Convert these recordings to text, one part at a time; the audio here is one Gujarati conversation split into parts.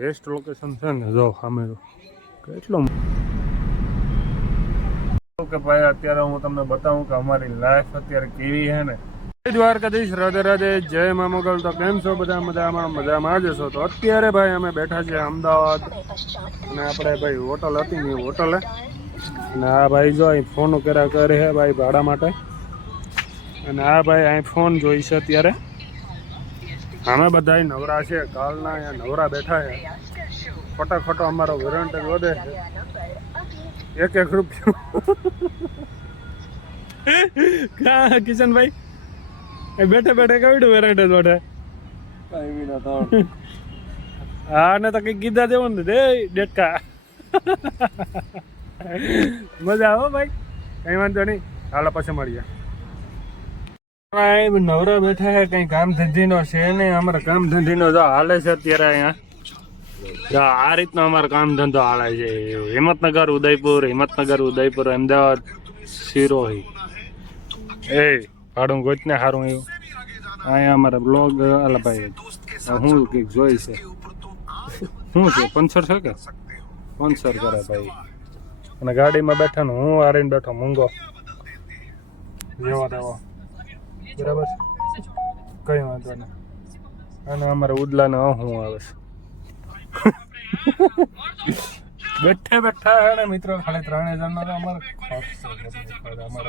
બેસ્ટ લોકેશન છે ને, જો સામે કેટલો કે ભાઈ અત્યારે હું તમને બતાવું કે અમારી લાઈફ અત્યારે કેવી છે ને. દ્વારકાધીશ, રાધે રાધે, જય મા મોગલ. તો કેમ છો બધા? મજામાં જ છો. તો અત્યારે ભાઈ અમે બેઠા છીએ અમદાવાદ, અને આપણે ભાઈ હોટલ હતી ને હોટલે, અને આ ભાઈ જો અહીં ફોન કર્યા કરે છે ભાઈ ભાડા માટે, અને આ ભાઈ અહીં ફોન જોઈ છે અત્યારે. અમે બધા નવરા છે, કાલના અહીંયા નવરા બેઠા છે. ફટાફટ અમારો વેરન્ટ વધે છે, એક રૂપિયો. ક્યાં કિશનભાઈ બેઠે બેઠે કયું વેરન્ટ વધે? હા ને તો કઈ કીધા દેવું ને દે ડેટકા. મજા આવો ભાઈ, કઈ વાંધો નહીં, હાલો પછી મળીએ. નવરા બેઠા છે, કઈ કામ ધંધીનો છે નહીં. અમારે કામ ધંધીનો જો હાલે છે અત્યારે અહીંયા. આ રીતનો અમારો કામ ધંધો હાલે છે. હિંમતનગર ઉદયપુર અમદાવાદ સિરોહી. એ ભાડું ગોતને સારું એવું. અહીંયા અમારે બ્લોગ અલા ભાઈ હું કંઈક જોઈ છે. શું છે? પંચર છે કે પંચર કરે ભાઈ. અને ગાડીમાં બેઠા ને હું હારીને બેઠો મૂંગો જેવો તેવો. બરાબર, કઈ વાંધો નહીં. અને અમારે ઉદલાને હું આવે છે. બેઠે બેઠા હે ને મિત્રો, ખાલી 3000 નો અમારે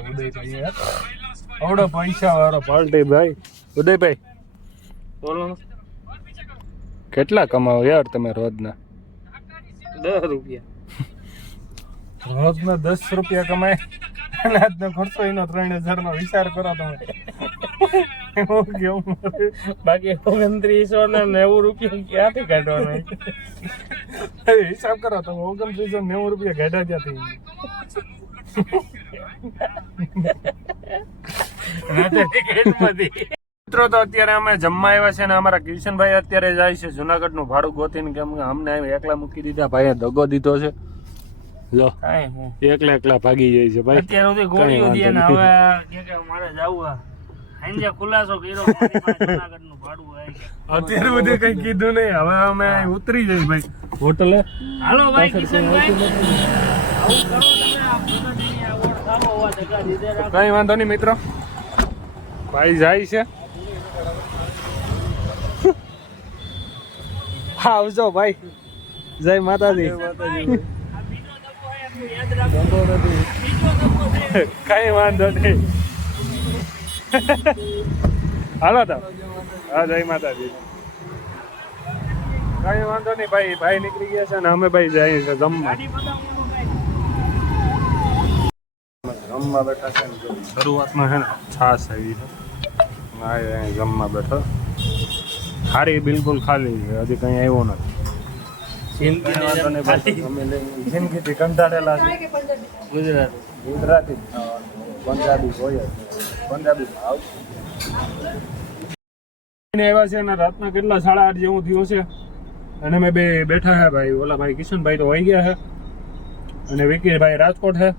ઉદયભાઈ આવડો પૈસા વાળો પાર્ટી ભાઈ. ઉદયભાઈ બોલો, કેટલા કમાવો યાર તમે રોજના? 10 રૂપિયા. રોજના 10 રૂપિયા કમાય, અને આજનો ખર્ચો એનો 3000 નો વિચાર કરો તમે. બાકી 2990 રૂપિયા ક્યાંથી કાઢવાના? હિસાબ કરો તમે, 2990 રૂપિયા કાઢ્યા ક્યાંથી? મિત્રો તો અત્યારે અમે જમવા આવ્યા છે, ને અમારા કિશનભાઈ અત્યારે જાય છે જુનાગઢ નું ભાડું ગોતીને, કેમ કે અમને એકલા મૂકી દીધા. ભાઈએ દગો દીધો છે. જો એકલા ભાગી જાય છે ભાઈ. અત્યારે સુધી ગોળીઓ દે ને હવે કે મારે જાવું હાંજે ખુલાસો કર્યો જુનાગઢ નું ભાડું આવી ગયા. અત્યારે બધે કઈ કીધું નહીં. હવે અમે ઉતરી જઈએ ભાઈ હોટલે. હાલો ભાઈ કિશનભાઈ, આવું કરો તમે. આ ફોટોની આવડ સારો હોવા જગા દીધે રાખો. કઈ વાંધો નહીં મિત્રો, ભાઈ જાય છે. હા આવજો ભાઈ, જય માતાજી. કઈ વાંધો નહીં, હાલો તો. હા જય માતાજી. કઈ વાંધો નહીં ભાઈ, ભાઈ નીકળી ગયા છે ને અમે ભાઈ જઈએ છે જમવા. જમવા બેઠા છે ને, શરૂઆતમાં છે ને છાશ આવી છે. જમવા બેઠો, ખારી બિલકુલ ખાલી છે, હજી કઈ આવ્યો નથી. જિંદગીથી કંટાળેલા છે. ગુજરાતી પંજાબી હોય, પંજાબી આવ્યા છે ને રાતના કેટલા 8:30 જેવું થયું છે, અને મેં બે બેઠા છે ભાઈ. ઓલા ભાઈ કિશનભાઈ તો વહી ગયા છે, અને વિકીભાઈ રાજકોટ છે.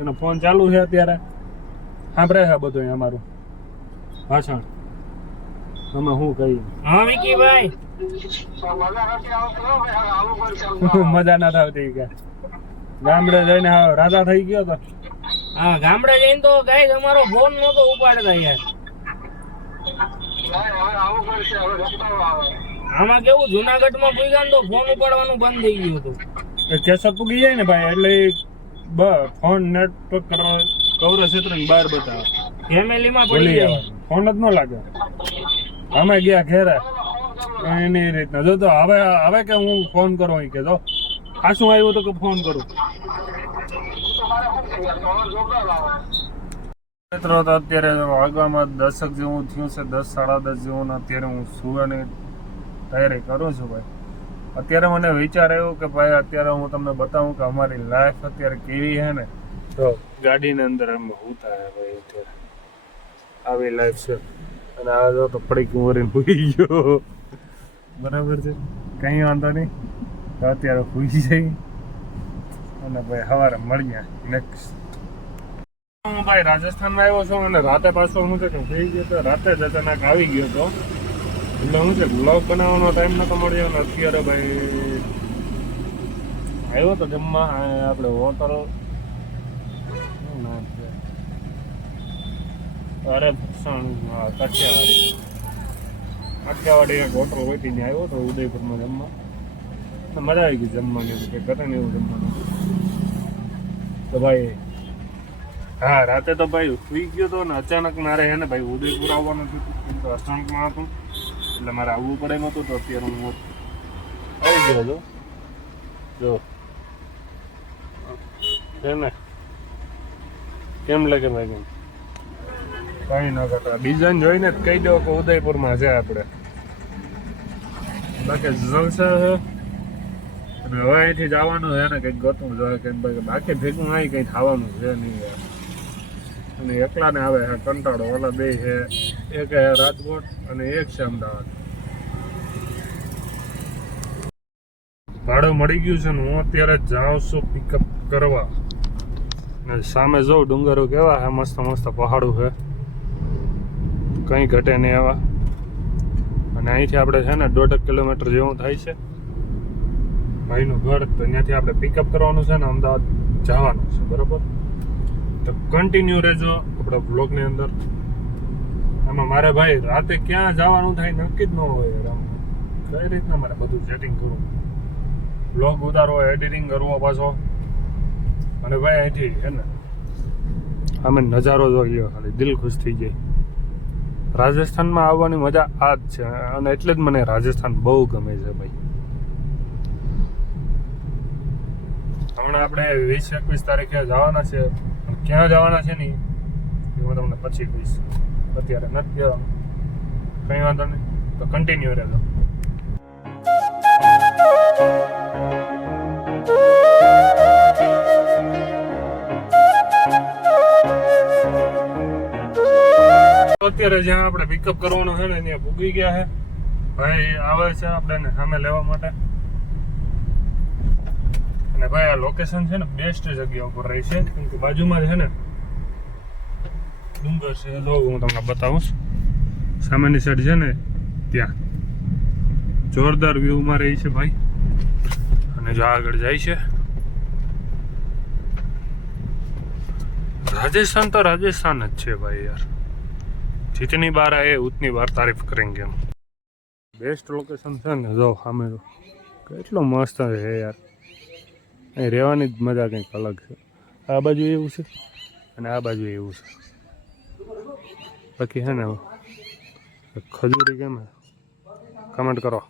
એનો ફોન ચાલુ છે અત્યારે, સાંભળે છે બધું અમારું ભાષણ. અમે શું કહીએ? હા વિકીભાઈ, મજા ના આવતી કે ગામડે જઈને રાજા થઈ ગયો તો. હા ગામડે જઈને તો ગાઈસ અમારો ફોન નતો ઉપાડતા યાર. આમાં કેવું, જુનાગઢ માં પૂગ્યા તો ફોન ઉપાડવાનું બંધ થઈ ગયું હતું. કેસર પૂગી જાય ને ભાઈ, એટલે ફોન નેટવર્ક કરવા કવર ક્ષેત્ર ની બહાર બતાવે. ફેમિલી માં પડી જાય, ફોન જ ન લાગે. અમે ગયા ઘેરે એની રીતના. જો તો હવે કે હું ફોન કરો કે જો આ શું આવ્યું તો કે ફોન કરું. મિત્રો તો અત્યારે વાગવામાં 10 જેવું થયું છે, 10 સાડા 10 જેવું. અત્યારે હું સુવાની તૈયારી કરું છું ભાઈ. અત્યારે મને વિચાર આવ્યો કે ભાઈ અત્યારે હું તમને બતાવું કે અમારી લાઈફ અત્યારે કેવી છે ને. તો ગાડીની અંદર એમ હું થાય ભાઈ, અત્યારે આવી લાઈફ છે. અને આ જો તો પડી કુંવરીને ભૂલી ગયો. બરાબર છે, કંઈ વાંધો નહીં. તો અત્યારે ભૂલી જઈ, અને ભાઈ સવારે મળીએ નેક્સ્ટ. હું ભાઈ રાજસ્થાનમાં આવ્યો છું, અને રાતે પાછો હું છે કે ભૂલી ગયો તો રાતે જ અચાનક આવી ગયો હતો. એટલે હું છે બ્લોગ બનાવવાનો ટાઈમ નતો મળ્યો ને અત્યારે ભાઈ આવ્યો તો જમવા આપણે હોટલ શું નામ છે અરે કાઠિયાવાડી એક હોટલ હોય ત્યાં આવ્યો તો ઉદયપુરમાં જમવા મજા આવી ગઈ જમવાની કે ઘરે ને એવું જમવાનું તો ભાઈ હા રાતે તો ભાઈ સુઈ ગયો તો ને અચાનક મારે હે ને ભાઈ ઉદયપુર આવવાનું હતું કેમ કે અચાનકમાં હતું એટલે મારે આવવું પડે નહોતું તો અત્યારે હું આવી ગયો હતો જો છે ને કેમ લાગે ભાઈ કેમ કઈ ન કરતા ડિઝાઇન જોઈને જ કહી દો કે ઉદયપુરમાં છે આપણે બાકી જલસા છે હવે અહીંથી જવાનું છે ને કંઈક ગોતવું જોઈએ કેમ બાકી ભેગું અહીં કંઈ થવાનું છે નહીં યાર અને એકલાને આવે છે કંટાળો ઓલા બે છે એક છે રાજકોટ અને એક છે અમદાવાદ ભાડું મળી ગયું છે ને હું અત્યારે જાઉં છું પિકઅપ કરવા ને સામે જોઉં ડુંગરો કેવા છે મસ્ત મસ્ત પહાડો છે કંઈ ઘટે નહીં એવા અને અહીંથી આપણે છે ને 1.5 કિલોમીટર જેવું થાય છે ભાઈનું ઘર તો ત્યાંથી આપણે પિકઅપ કરવાનું છે ને અમદાવાદ જવાનું છે બરાબર તો કન્ટિન્યુ રહેજો આપણા બ્લોગની અંદર આમાં મારે ભાઈ રાતે ક્યાં જવાનું થાય નક્કી જ ન હોય યાર આમ કઈ રીતના મારે બધું સેટિંગ કરવું બ્લોગ ઉતારવો એડિટિંગ કરવો પાછો અને ભાઈ અહીંથી છે ને અમે નજારો જોઈએ ખાલી દિલ ખુશ થઈ જાય રાજસ્થાનમાં આવવાની મજા આ જ છે અને એટલે જ મને રાજસ્થાન બહુ ગમે છે ભાઈ હમણાં આપણે 20-21 તારીખે જવાના છે ક્યાં જવાના છે ને એ હું તમને પછી કહીશ અત્યારે નથી જવાનું કંઈ વાંધો નહીં તો કન્ટિન્યુ રહેજો અત્યારે જ્યાં આપણે પિકઅપ કરવાનું છે ને ત્યાં પૂગી ગયા છે ભાઈ આવે છે આપણે સામે લેવા માટે અને ભાઈ આ લોકેશન છે ને બેસ્ટ જગ્યા ઉપર રહી છે કેમ કે બાજુમાં છે ને ડુંગર છે જો હું તમને બતાવું સામેની સાઈડ છે ને ત્યાં જોરદાર વ્યૂમાં રહી છે ભાઈ અને જો આગળ જાય છે રાજસ્થાન તો રાજસ્થાન જ છે ભાઈ યાર जितनी बार आए उतनी बार तारीफ करेंगे हम बेस्ट लोकेशन છે ને જો સામે તો કેટલો મસ્ત છે યાર અહીં રહેવાની જ મજા કંઈક અલગ છે આ બાજુ એવું છે અને આ બાજુ એવું છે બાકી છે ને ખજૂરી કેમ છે કમેન્ટ કરો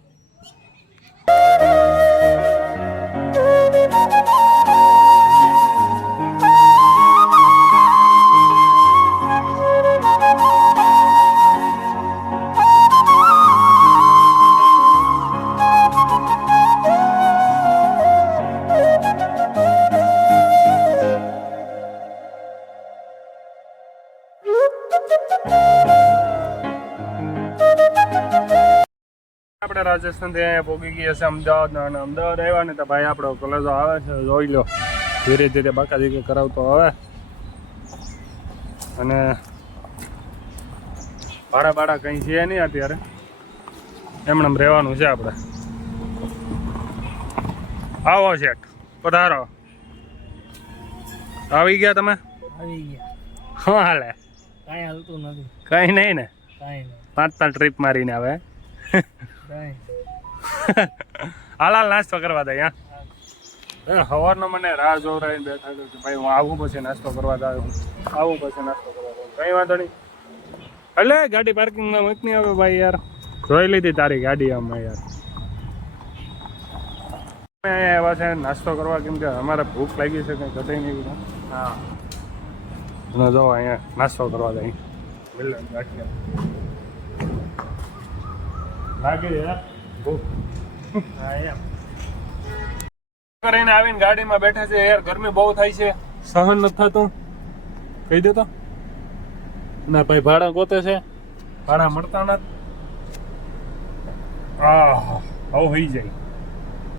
આપણે રાજસ્થાનથી અહીંયા પહોંચી ગયા છે અમદાવાદ અને અમદાવાદ આવ્યા ને તો ભાઈ આપણો કોલેજો આવે છે જોઈ લો ધીરે ધીરે બાકાજી કરાવતો આવે અને ભાડા કંઈ છે નહીં અત્યારે એમણે રહેવાનું છે આપણે આવો શેઠ પધારો આવી ગયા તમે આવી ગયા શું હાલે કાંઈ હાલતું નથી કંઈ નહીં ને કાંઈ નહીં 5 ટ્રીપ મારીને આવે કાંઈ હાલ નાસ્તો કરવા દે અહીંયા સવારનો મને રાહ જોવરાઈને બેઠા કે ભાઈ હું આવું પછી નાસ્તો કરવા જાઉં આવું પછી નાસ્તો કરવા જાઉં કંઈ વાંધો નહીં એટલે ગાડી પાર્કિંગમાં મૂક નહીં આવે ભાઈ યાર જોઈ લીધી તારી ગાડી આમાં યાર અહીંયા એવા છે નાસ્તો કરવા કેમ કે અમારે ભૂખ લાગી છે કંઈ ઘટે નહીં હા અને જો અહીંયા નાસ્તો કરવા જાય મિલન લાગે યાર ભૂખ હા એમ કરીને આવીને ગાડીમાં બેઠા છે યાર ગરમી બહુ થાય છે સહન નથી થતું કહી દે તો ના ભાઈ ભાડા ગોતે છે ભાડા મળતા નથી આહ આવું થઈ જાય